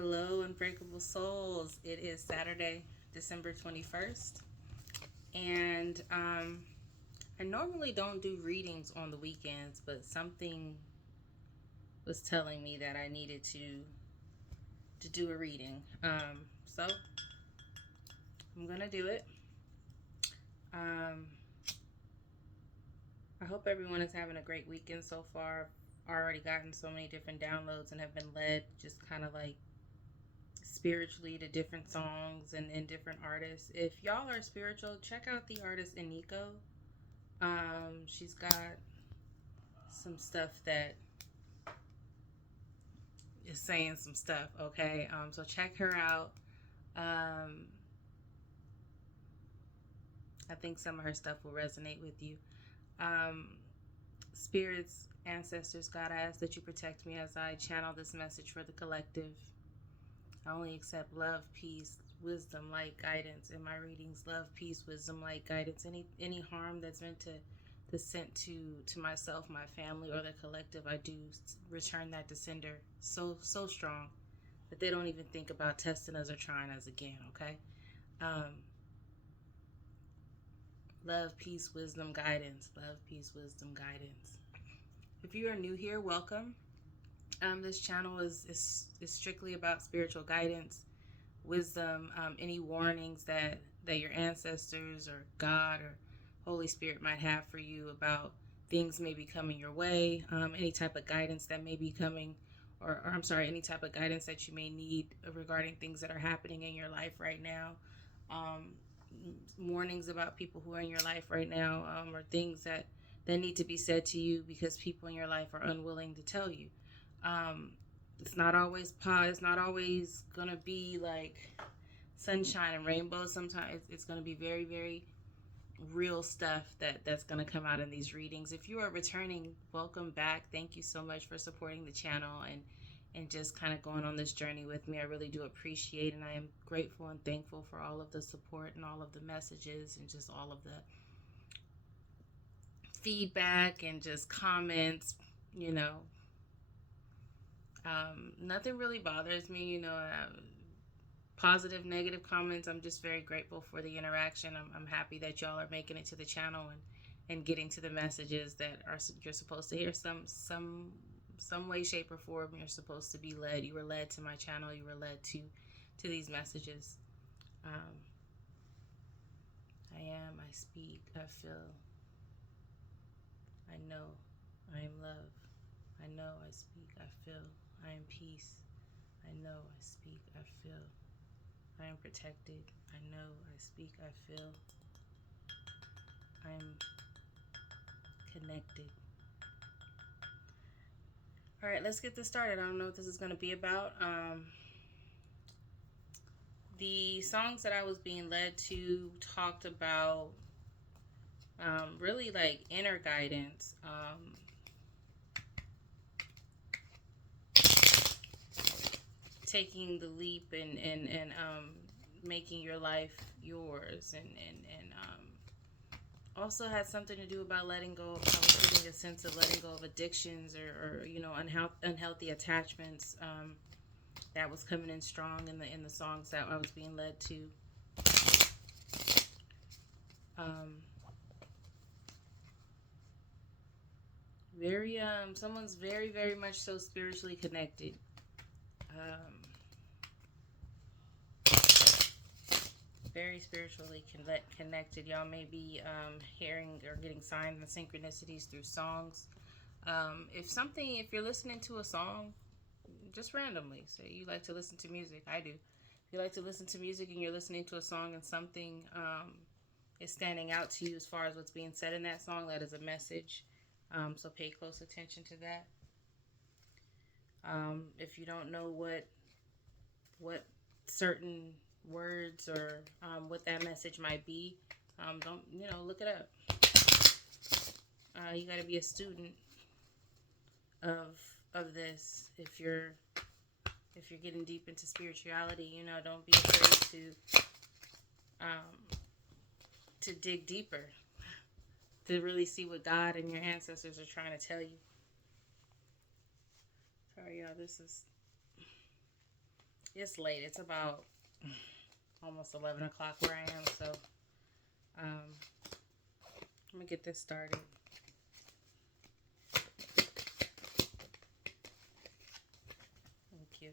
Hello, Unbreakable Souls. It is Saturday, December 21st, and I normally don't do readings on the weekends, but something was telling me that I needed to do a reading. So I'm gonna do it. Um, I hope everyone is having a great weekend so far. I've already gotten so many different downloads and have been led just kind of like spiritually to different songs and different artists. If y'all are spiritual, check out the artist Iniko. She's got some stuff that is saying some stuff, okay? So check her out. Um, I think some of her stuff will resonate with you. Um, Spirits, ancestors, God, I ask that you protect me as I channel this message for the collective. I only accept love, peace, wisdom, light, guidance in my readings. Love, peace, wisdom, light, guidance. Any harm that's meant to sent to myself, my family, or the collective, I do return that to sender. So strong that they don't even think about testing us or trying us again. Okay. Um, Love, peace, wisdom, guidance. Love, peace, wisdom, guidance. If you are new here, welcome. This channel is strictly about spiritual guidance, wisdom, any warnings that your ancestors or God or Holy Spirit might have for you about things maybe coming your way, any type of guidance that may be coming, or I'm sorry, any type of guidance that you may need regarding things that are happening in your life right now. Um, Warnings about people who are in your life right now, or things that need to be said to you because people in your life are unwilling to tell you. Um, it's not always it's not always gonna be like sunshine and rainbows. Sometimes it's gonna be very, very real stuff that's gonna come out in these readings. If you are returning, welcome back. Thank you so much for supporting the channel and just kind of going on this journey with me. I really do appreciate, and I am grateful and thankful for all of the support and all of the messages and just all of the feedback and just comments. You know, nothing really bothers me. Positive, negative comments. I'm just very grateful for the interaction. I'm happy that y'all are making it to the channel and getting to the messages that are you're supposed to hear. Some way, shape, or form. You're supposed to be led. You were led to my channel. You were led to these messages. Um, I am. I speak. I feel. I know. I am love. I know. I speak. I feel. I am peace. I know. I speak. I feel. I am protected. I know. I speak. I feel. I'm connected. All right, let's get this started. I don't know what this is going to be about. The songs that I was being led to talked about really like inner guidance, taking the leap and making your life yours, and also had something to do about letting go. I was getting a sense of letting go of addictions or unhealthy attachments. That was coming in strong in the songs that I was being led to. Um, Someone's very, very much so spiritually connected. Um, Very spiritually connected. Y'all may be hearing or getting signs and synchronicities through songs. If you're listening to a song, just randomly, say you like to listen to music. I do. If you like to listen to music and you're listening to a song and something is standing out to you as far as what's being said in that song, that is a message. So pay close attention to that. If you don't know what certain words or what that message might be, don't look it up. You got to be a student of this if you're getting deep into spirituality. Don't be afraid to dig deeper, to really see what God and your ancestors are trying to tell you. Sorry, y'all. It's late. It's about almost 11 o'clock where I am. So let me get this started. Thank you.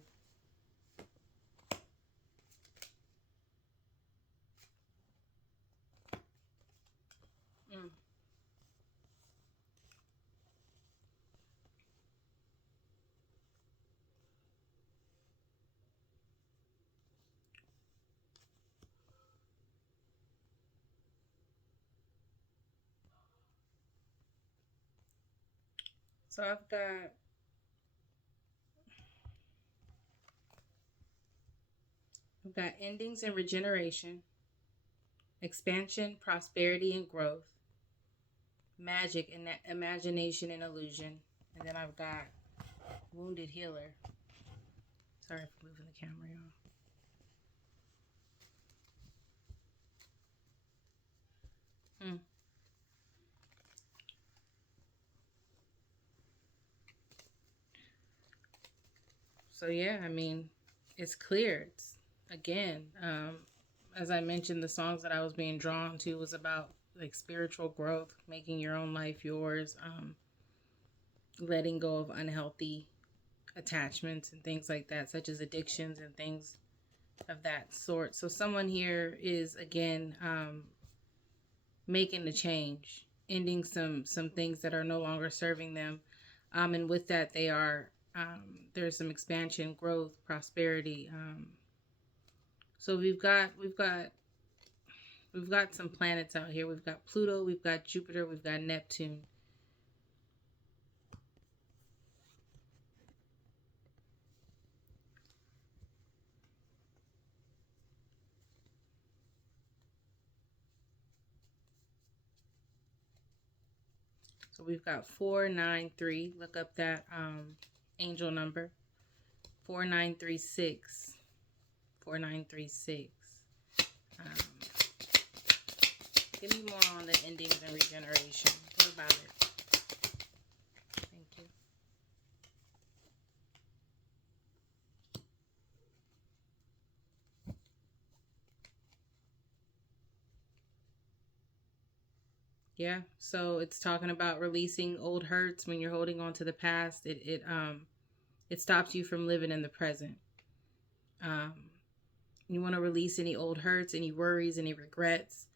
So I've got endings and regeneration, expansion, prosperity, and growth, magic and imagination and illusion. And then I've got wounded healer. Sorry for moving the camera, y'all. So yeah, I mean, it's clear. It's again, as I mentioned, the songs that I was being drawn to was about like spiritual growth, making your own life yours, letting go of unhealthy attachments and things like that, such as addictions and things of that sort. So someone here is again making the change, ending some things that are no longer serving them, and with that they are there's some expansion, growth, prosperity. So we've got some planets out here. We've got Pluto, we've got Jupiter, we've got Neptune. So we've got 493. Look up that angel number. 4936. 4936. Give me more on the endings and regeneration. What about it? Thank you. Yeah, so it's talking about releasing old hurts. When you're holding on to the past, it stops you from living in the present. You want to release any old hurts, any worries, any regrets.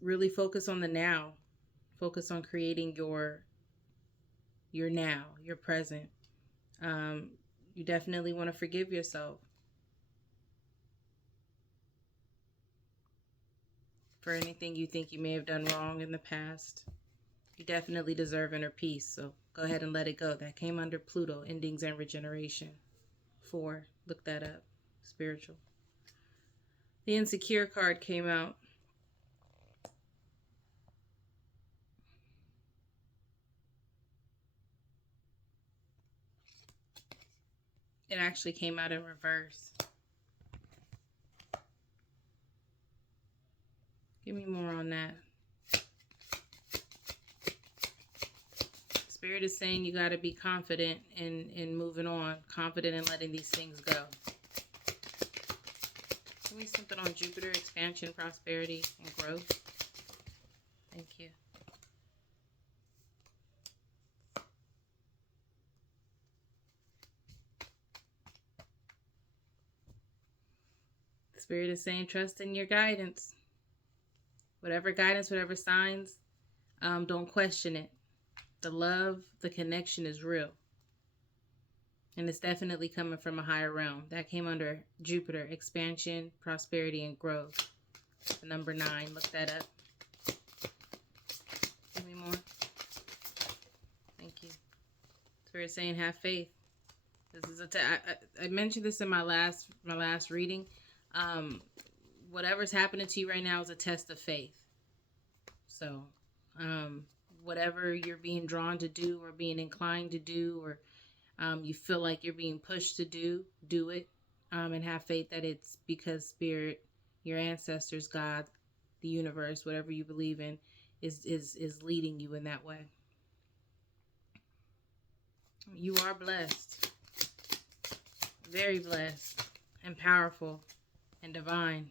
Really focus on the now. Focus on creating your now, your present. You definitely want to forgive yourself for anything you think you may have done wrong in the past. You definitely deserve inner peace, so go ahead and let it go. That came under Pluto, endings and regeneration. 4, look that up. Spiritual. The insecure card came out. It actually came out in reverse. Give me more on that. Spirit is saying you got to be confident in moving on, confident in letting these things go. Give me something on Jupiter, expansion, prosperity, and growth. Thank you. Spirit is saying trust in your guidance. Whatever guidance, whatever signs, don't question it. The love, the connection is real. And it's definitely coming from a higher realm. That came under Jupiter, expansion, prosperity, and growth. The number 9, look that up. Give me more. Thank you. Spirit saying have faith. This is I mentioned this in my last reading. Whatever's happening to you right now is a test of faith. So, whatever you're being drawn to do or being inclined to do, or you feel like you're being pushed to do it, and have faith that it's because Spirit, your ancestors, God, the universe, whatever you believe in, is leading you in that way. You are blessed. Very blessed and powerful and divine.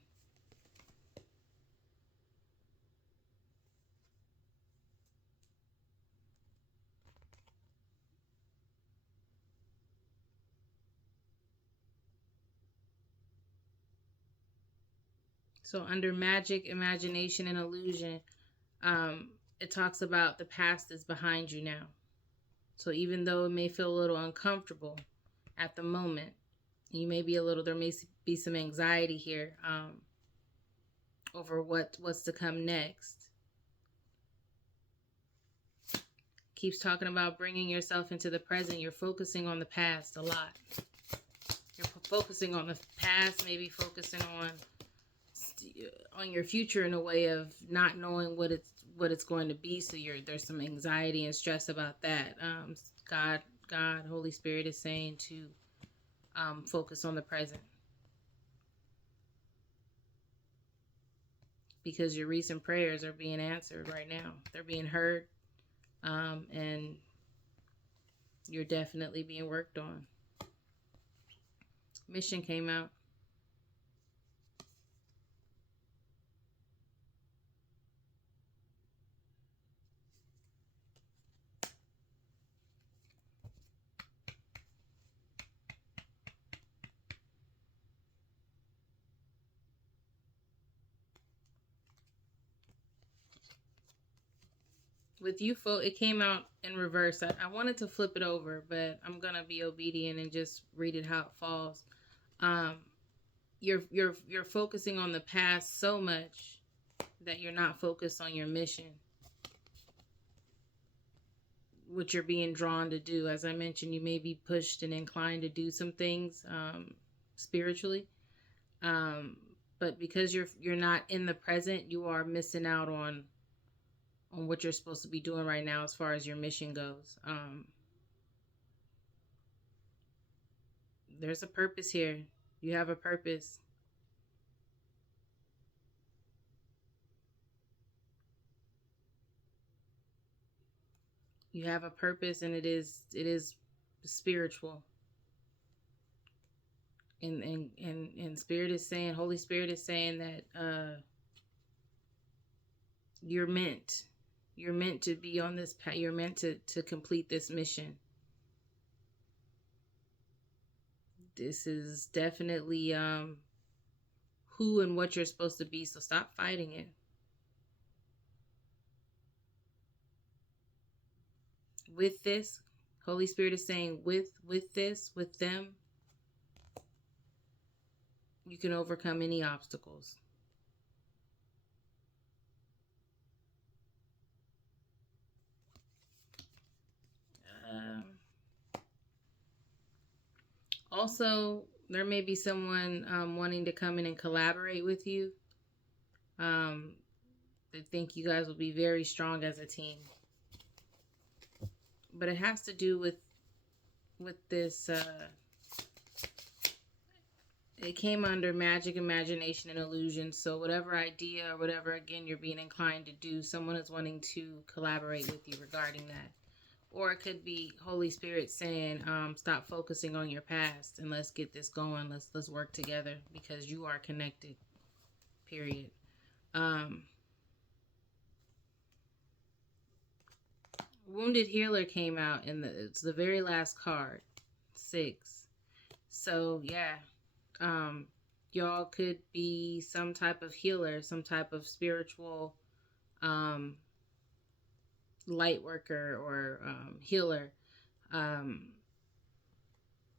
So under magic, imagination, and illusion, um, it talks about the past is behind you now. So even though it may feel a little uncomfortable at the moment, you may be a little, there may be some anxiety here, over what's to come next. Keeps talking about bringing yourself into the present. You're focusing on the past a lot. You're focusing on the past, maybe focusing on your future in a way of not knowing what it's going to be. So there's some anxiety and stress about that. God, Holy Spirit is saying to focus on the present, because your recent prayers are being answered right now. They're being heard, and you're definitely being worked on. Mission came out. With you, it came out in reverse. I wanted to flip it over, but I'm gonna be obedient and just read it how it falls. Um, you're focusing on the past so much that you're not focused on your mission, what you're being drawn to do. As I mentioned, you may be pushed and inclined to do some things spiritually, um, but because you're not in the present, you are missing out on what you're supposed to be doing right now as far as your mission goes. There's a purpose here. You have a purpose. You have a purpose, and it is spiritual. And Spirit is saying, Holy Spirit is saying that you're meant to be on this path. You're meant to complete this mission. This is definitely who and what you're supposed to be. So stop fighting it. With this, Holy Spirit is saying, with this, with them, you can overcome any obstacles. Also, there may be someone wanting to come in and collaborate with you. They think you guys will be very strong as a team. But it has to do with this. It came under magic, imagination, and illusion. So whatever idea or whatever, again, you're being inclined to do, someone is wanting to collaborate with you regarding that. Or it could be Holy Spirit saying, stop focusing on your past and let's get this going. Let's work together because you are connected. Period. Wounded Healer came out it's the very last card. 6. So yeah. Y'all could be some type of healer, some type of spiritual light worker or healer.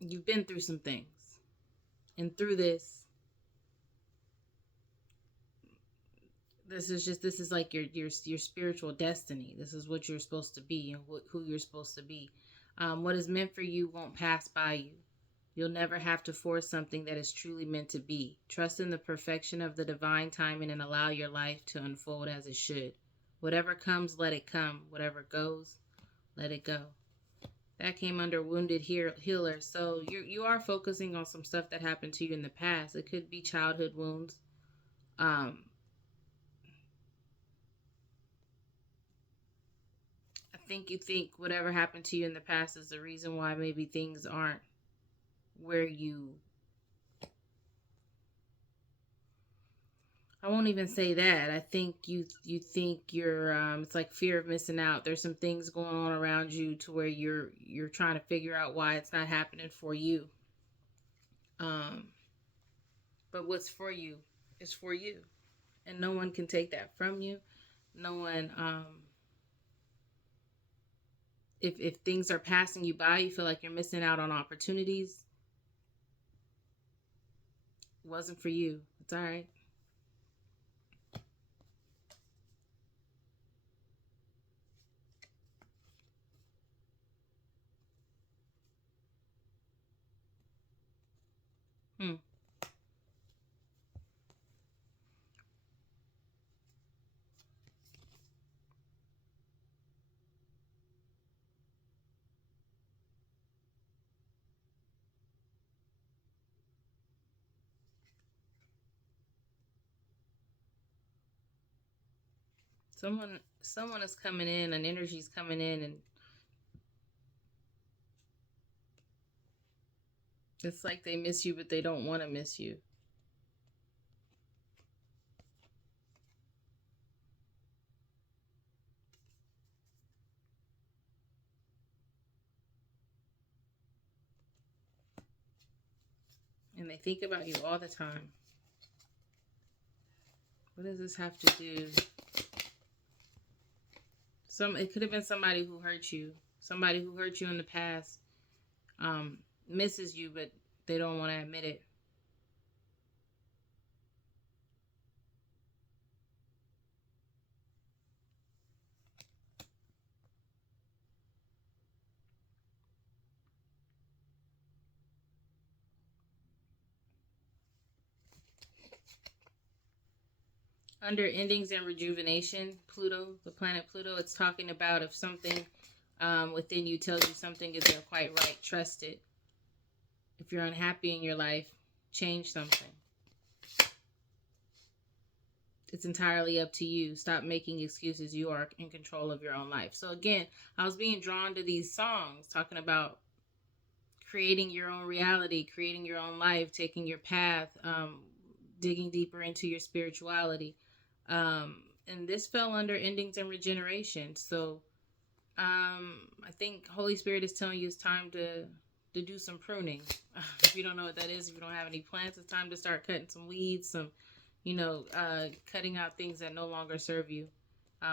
You've been through some things, and through this is like your spiritual destiny. This is what you're supposed to be and who you're supposed to be. What is meant for you won't pass by you. You'll never have to force something that is truly meant to be. Trust in the perfection of the divine timing and allow your life to unfold as it should. Whatever comes, let it come. Whatever goes, let it go. That came under Wounded Healer. So you are focusing on some stuff that happened to you in the past. It could be childhood wounds. I think you think whatever happened to you in the past is the reason why maybe things aren't where you, I won't even say that. I think you think you're it's like fear of missing out. There's some things going on around you to where you're trying to figure out why it's not happening for you. Um but what's for you is for you. And no one can take that from you. No one if things are passing you by, you feel like you're missing out on opportunities. It wasn't for you. It's all right. Hmm. Someone is coming in, and energy's coming in, and it's like they miss you, but they don't want to miss you. And they think about you all the time. What does this have to do? It could have been somebody who hurt you. Somebody who hurt you in the past misses you, but they don't want to admit it. Under endings and rejuvenation, Pluto, the planet Pluto, it's talking about if something within you tells you something isn't quite right, trust it. If you're unhappy in your life, change something. It's entirely up to you. Stop making excuses. You are in control of your own life. So again, I was being drawn to these songs talking about creating your own reality, creating your own life, taking your path, digging deeper into your spirituality. And this fell under endings and regeneration. So I think Holy Spirit is telling you it's time to do some pruning. If you don't know what that is, if you don't have any plants, it's time to start cutting some weeds, some, cutting out things that no longer serve you,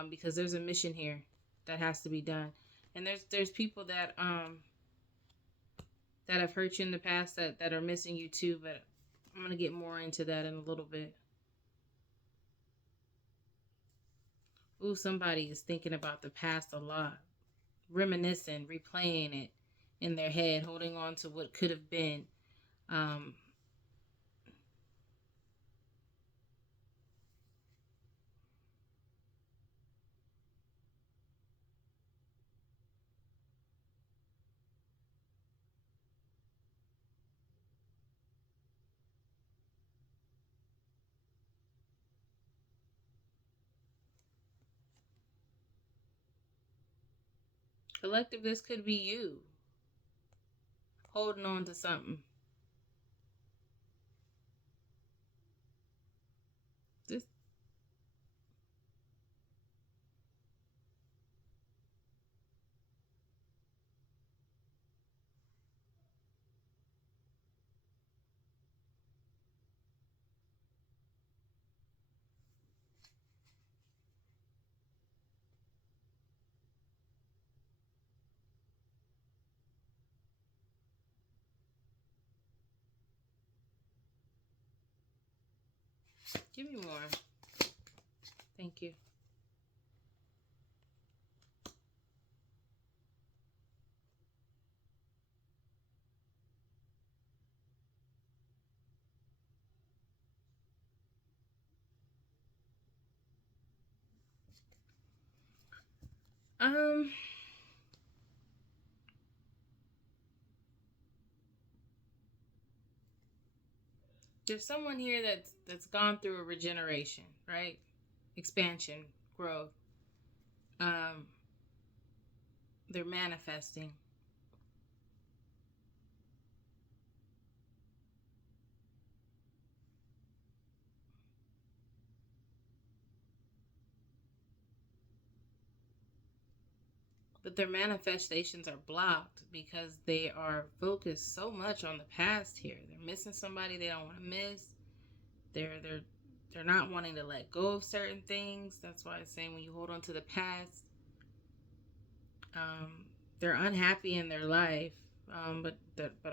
because there's a mission here that has to be done. And there's people that have hurt you in the past that are missing you too, but I'm gonna get more into that in a little bit. Ooh, somebody is thinking about the past a lot, reminiscing, replaying it in their head, holding on to what could have been. Um, Collective, this could be you holding on to something. This, give me more. Thank you. Um, there's someone here that's gone through a regeneration, right? Expansion, growth. Um, they're manifesting. But their manifestations are blocked because they are focused so much on the past here. They're missing somebody they don't want to miss. They're not wanting to let go of certain things. That's why it's saying when you hold on to the past, they're unhappy in their life, but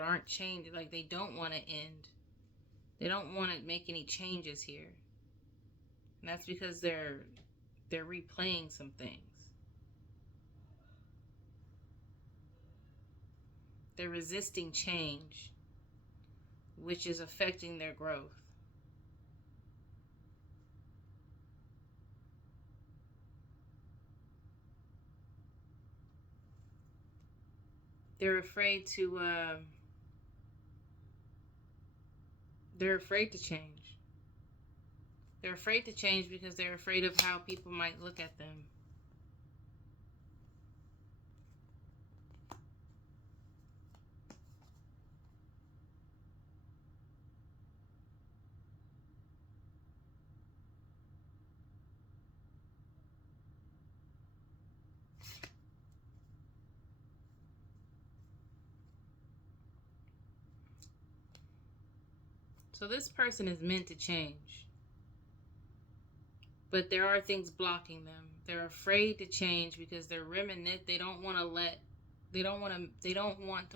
aren't changed. Like, they don't want to end. They don't want to make any changes here, and that's because they're replaying some things. They're resisting change, which is affecting their growth. They're afraid to change. They're afraid to change because they're afraid of how people might look at them. So this person is meant to change, but there are things blocking them. They're afraid to change because they're reminiscent. They don't want to when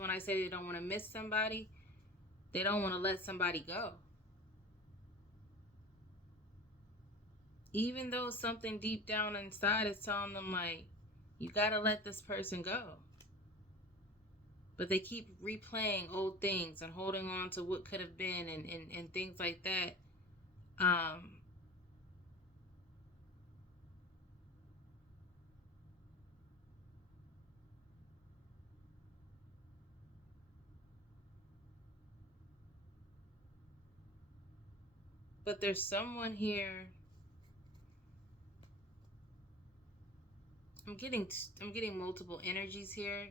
I say they don't want to miss somebody, they don't want to let somebody go. Even though something deep down inside is telling them, like, you got to let this person go. But they keep replaying old things and holding on to what could have been and things like that. But there's someone here. I'm getting multiple energies here.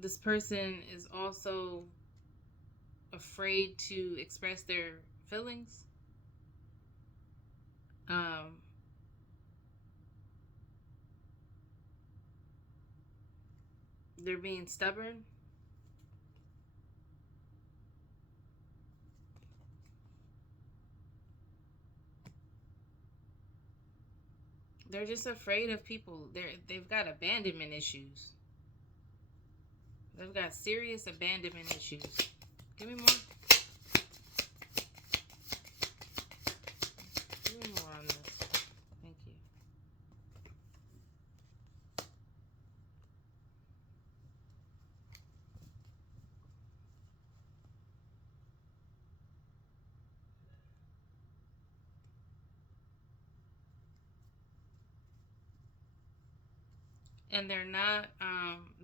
This person is also afraid to express their feelings. They're being stubborn. They're just afraid of people. They've got abandonment issues. They've got serious abandonment issues. Give me more. Give me more on this. Thank you. And they're not,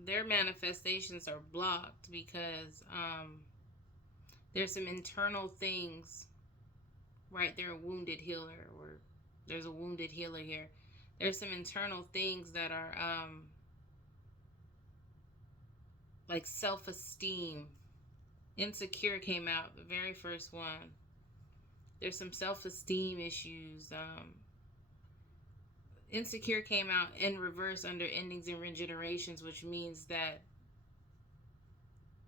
their manifestations are blocked because there's some internal things, right? They're a wounded healer, or there's a wounded healer here. There's some internal things that are like self-esteem. Insecure came out, the very first one. There's some self-esteem issues. Insecure came out in reverse under endings and regenerations, which means that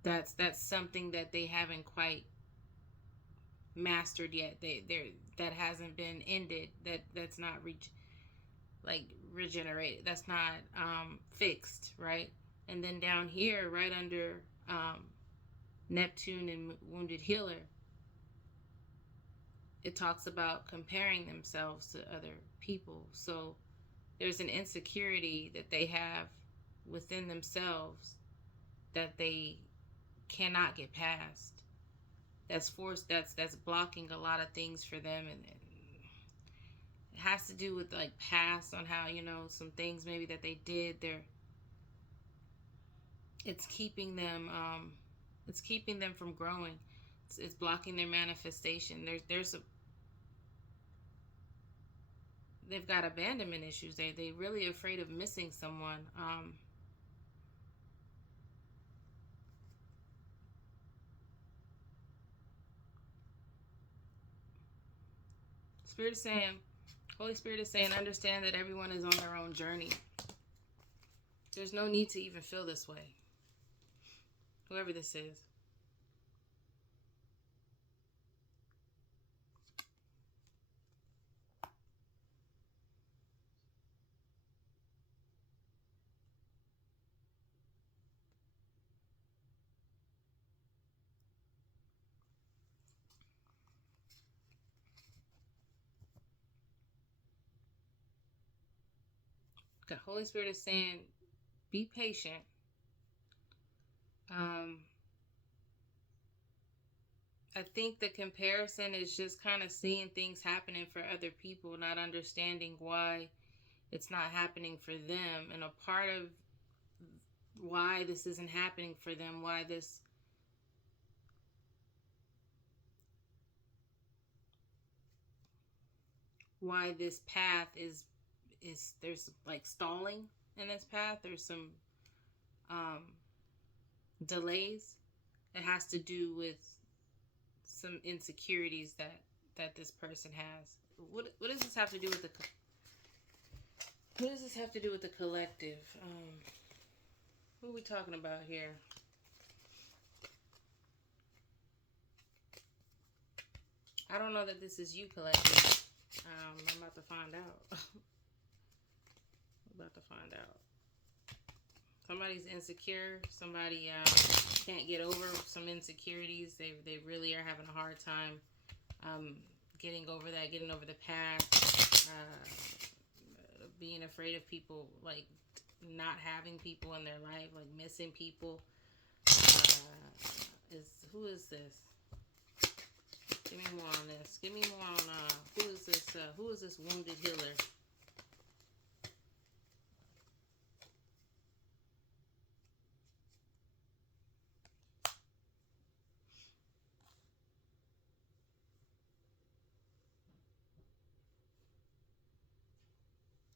that's something that they haven't quite mastered yet. That hasn't been ended. That's not regenerated. That's not fixed, right? And then down here, right under Neptune and Wounded Healer, it talks about comparing themselves to other people. So there's an insecurity that they have within themselves that they cannot get past. That's blocking a lot of things for them, and it has to do with like past, on how, some things maybe that they did. It's keeping them from growing. It's blocking their manifestation. They've got abandonment issues. They really afraid of missing someone. This Spirit is saying, Holy Spirit is saying, understand that everyone is on their own journey. There's no need to even feel this way. Whoever this is. The Holy Spirit is saying, be patient. I think the comparison is just kind of seeing things happening for other people, not understanding why it's not happening for them. And a part of why this isn't happening for them, why this path is there's like stalling in this path. There's some delays. It has to do with some insecurities that this person has. What does this have to do with the collective? Who are we talking about here? I don't know that this is you, collective. I'm about to find out. Somebody's insecure. Somebody can't get over some insecurities. They really are having a hard time getting over that, getting over the past, being afraid of people, like not having people in their life, like missing people. Who is this? Give me more on this. Give me more on who is this? Who is this wounded healer?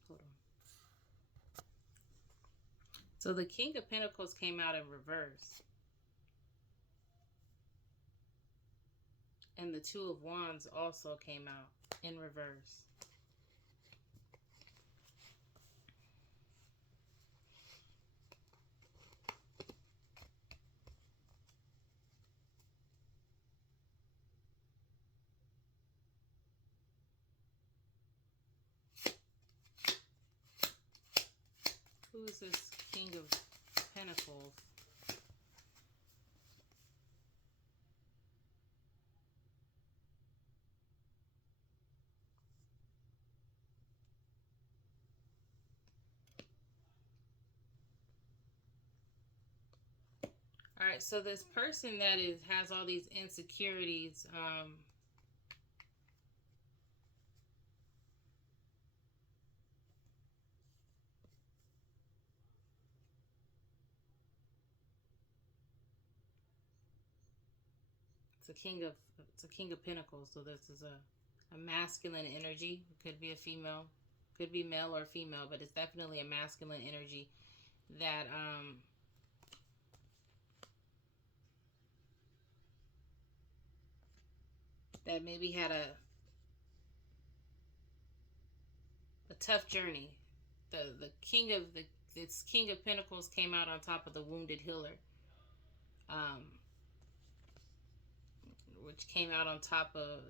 Hold on. So the King of Pentacles came out in reverse. And the Two of Wands also came out in reverse. Who is this King of Pentacles? All right, so this person that has all these insecurities, it's a King of Pentacles. So this is a masculine energy. It could be a female, could be male or female, but it's definitely a masculine energy that that maybe had a tough journey. The king of this King of Pentacles came out on top of the wounded healer, which came out on top of,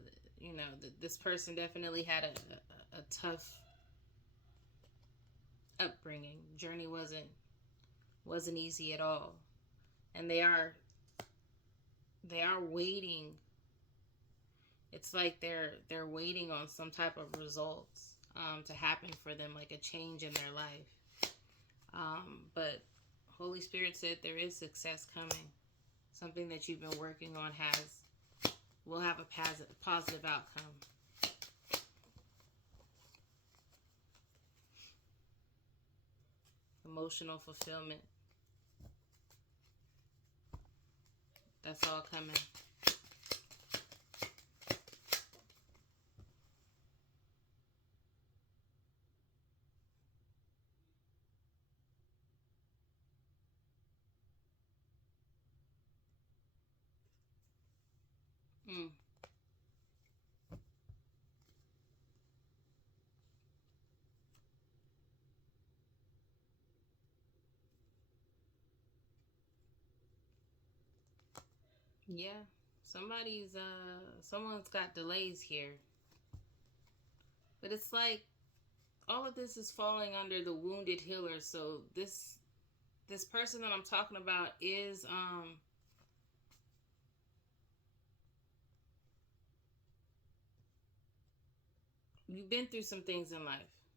this person definitely had a tough upbringing. Journey wasn't easy at all, and they are waiting. It's like they're waiting on some type of results to happen for them, like a change in their life. But Holy Spirit said there is success coming. Something that you've been working on will have a positive outcome. Emotional fulfillment. That's all coming. Yeah. Someone's got delays here. But it's like all of this is falling under the wounded healer. So this person that I'm talking about is you've been through some things in life.